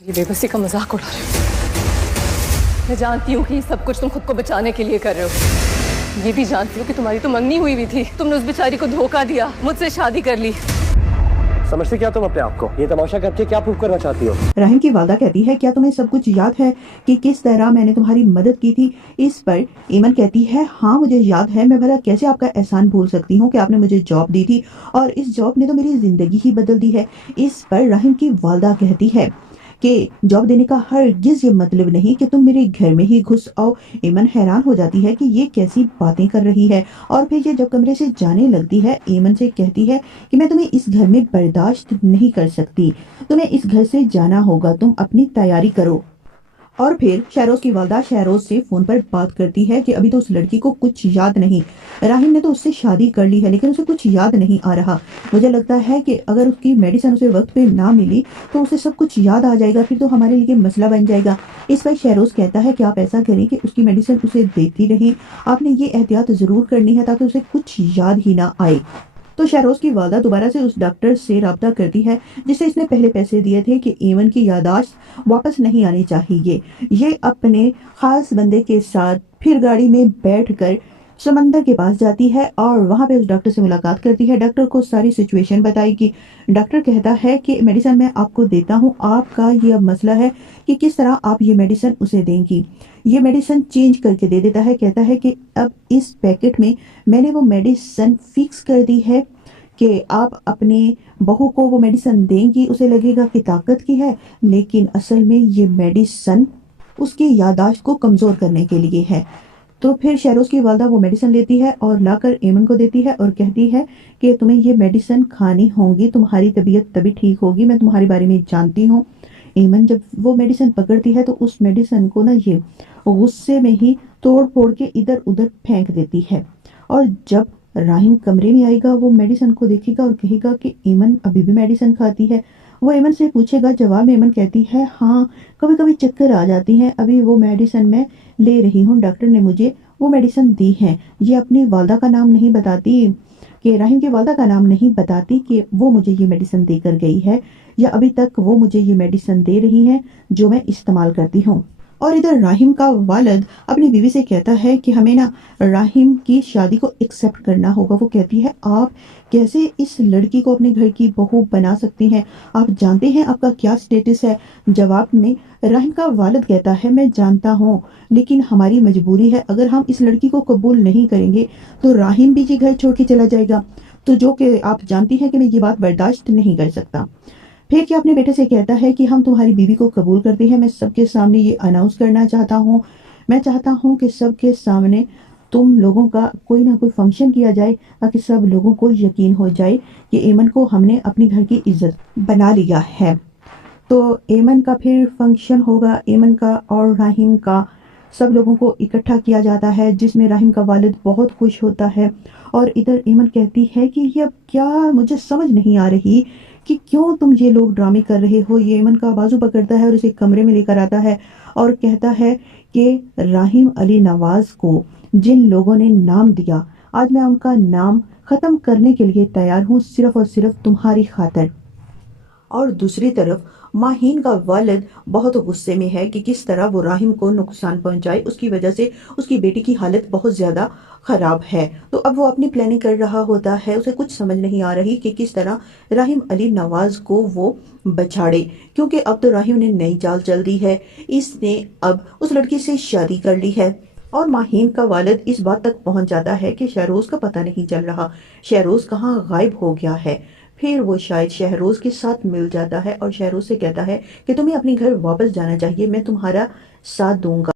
ये बेबसी का मजाक उड़ा रहे हो। मैं जानती हूँ कि ये सब कुछ तुम खुद को बचाने के लिए कर रहे हो। ये भी जानती हूँ कि तुम्हारी तो मंगनी हुई थी, तुमने उस बेचारी को धोखा दिया, मुझसे शादी कर ली। समझती क्या तुम अपने आप को? ये तमाशा करके क्या प्रूव करना चाहती हो? राहिम की वालदा कहती है, क्या तुम्हें सब कुछ याद है कि किस तरह मैंने तुम्हारी मदद की थी? इस पर ईमन कहती है, हाँ मुझे याद है। मैं भला कैसे आपका एहसान भूल सकती हूँ कि आपने मुझे जॉब दी थी और इस जॉब ने तो मेरी जिंदगी ही बदल दी है। इस पर राहिम की वालदा कहती है कि जॉब देने का हरगिज ये मतलब नहीं कि तुम मेरे घर में ही घुस आओ। ईमन हैरान हो जाती है कि ये कैसी बातें कर रही है और फिर ये जब कमरे से जाने लगती है ईमन से कहती है कि मैं तुम्हें इस घर में बर्दाश्त नहीं कर सकती, तुम्हें इस घर से जाना होगा, तुम अपनी तैयारी करो। और फिर शहरोज की वालदा शहरोज से फोन पर बात करती है कि अभी तो उस लड़की को कुछ याद नहीं, राहिम ने तो उससे शादी कर ली है लेकिन उसे कुछ याद नहीं आ रहा। मुझे लगता है कि अगर उसकी मेडिसिन उसे वक्त पे ना मिली तो उसे सब कुछ याद आ जाएगा, फिर तो हमारे लिए मसला बन जाएगा। इस पर शहरोज कहता है कि आप ऐसा करें कि उसकी मेडिसिन उसे देती रहें, आपने ये एहतियात जरूर करनी है ताकि उसे कुछ याद ही ना आए। तो शहरोज की वालदा दोबारा से उस डॉक्टर से राब्ता करती है जिसे इसने पहले पैसे दिए थे कि ईमन की याददाश्त वापस नहीं आनी चाहिए। ये अपने खास बंदे के साथ फिर गाड़ी में बैठकर समंदर के पास जाती है और वहां पे उस डॉक्टर से मुलाकात करती है। डॉक्टर को सारी सिचुएशन बताएगी। डॉक्टर कहता है कि मेडिसिन मैं आपको देता हूँ, आपका ये अब मसला है कि किस तरह आप ये मेडिसिन उसे देंगी। ये मेडिसिन चेंज करके दे देता है, कहता है कि अब इस पैकेट में मैंने वो मेडिसिन फिक्स कर दी है कि आप अपने बहू को वो मेडिसिन देंगी, उसे लगेगा कि ताकत की है लेकिन असल में ये मेडिसिन उसकी याददाश्त को कमज़ोर करने के लिए है। तो फिर शहरोज की वालदा वो मेडिसिन लेती है और लाकर ईमन को देती है और कहती है कि तुम्हें ये मेडिसिन खानी होगी, तुम्हारी तबीयत तभी ठीक होगी, मैं तुम्हारे बारे में जानती हूँ। ईमन जब वो मेडिसिन पकड़ती है तो उस मेडिसिन को ना ये गुस्से में ही तोड़ फोड़ के इधर उधर फेंक देती है। और जब राहिम कमरे में आएगा वो मेडिसिन को देखेगा और कहेगा कि ईमन अभी भी मेडिसिन खाती है। वो ईमन से पूछेगा, जवाब में ईमन कहती है, हाँ कभी कभी चक्कर आ जाती हैं, अभी वो मेडिसिन मैं ले रही हूँ, डॉक्टर ने मुझे वो मेडिसिन दी है। ये अपनी वालदा का नाम नहीं बताती, कि राहिम की वालदा का नाम नहीं बताती कि वो मुझे ये मेडिसिन देकर गई है या अभी तक वो मुझे ये मेडिसिन दे रही है जो मैं इस्तेमाल करती हूँ। और इधर राहिम का वालिद अपनी बीवी से कहता है कि हमें ना राहिम की शादी को एक्सेप्ट करना होगा। वो कहती है, आप कैसे इस लड़की को अपने घर की बहू बना सकती हैं, आप जानते हैं आपका क्या स्टेटस है? जवाब में राहिम का वालिद कहता है, मैं जानता हूँ लेकिन हमारी मजबूरी है, अगर हम इस लड़की को कबूल नहीं करेंगे तो राहिम भी ये घर छोड़ के चला जाएगा, तो जो कि आप जानती हैं कि मैं ये बात बर्दाश्त नहीं कर सकता। फिर क्या अपने बेटे से कहता है कि हम तुम्हारी बीवी को कबूल करते हैं, मैं सबके सामने ये अनाउंस करना चाहता हूँ, मैं चाहता हूँ कि सबके सामने तुम लोगों का कोई ना कोई फंक्शन किया जाए ताकि सब लोगों को यकीन हो जाए कि ईमन को हमने अपनी घर की इज्जत बना लिया है। तो ईमन का फिर फंक्शन होगा, ईमन का और राहिम का, सब लोगों को इकट्ठा किया जाता है जिसमें राहिम का वालिद बहुत खुश होता है। और इधर ईमन कहती है कि ये अब क्या, मुझे समझ नहीं आ रही कि क्यों तुम ये लोग ड्रामे कर रहे हो। ये ईमन का बाजू पकड़ता है और उसे कमरे में लेकर आता है और कहता है कि राहिम अली नवाज को जिन लोगों ने नाम दिया, आज मैं उनका नाम खत्म करने के लिए तैयार हूँ, सिर्फ और सिर्फ तुम्हारी खातिर। और दूसरी तरफ माहीन का वालिद बहुत गुस्से में है कि किस तरह वो राहिम को नुकसान पहुंचाए, उसकी वजह से उसकी बेटी की हालत बहुत ज़्यादा ख़राब है। तो अब वो अपनी प्लानिंग कर रहा होता है, उसे कुछ समझ नहीं आ रही कि किस तरह राहिम अली नवाज को वो बछाड़े, क्योंकि अब तो राहिम ने नई चाल चल दी है, इसने अब उस लड़की से शादी कर ली है। और माहीन का वालिद इस बात तक पहुंच जाता है कि शहरोज का पता नहीं चल रहा, शहरोज कहाँ गायब हो गया है। फिर वो शायद शहरोज के साथ मिल जाता है और शहरोज से कहता है कि तुम्हें अपने घर वापस जाना चाहिए, मैं तुम्हारा साथ दूंगा।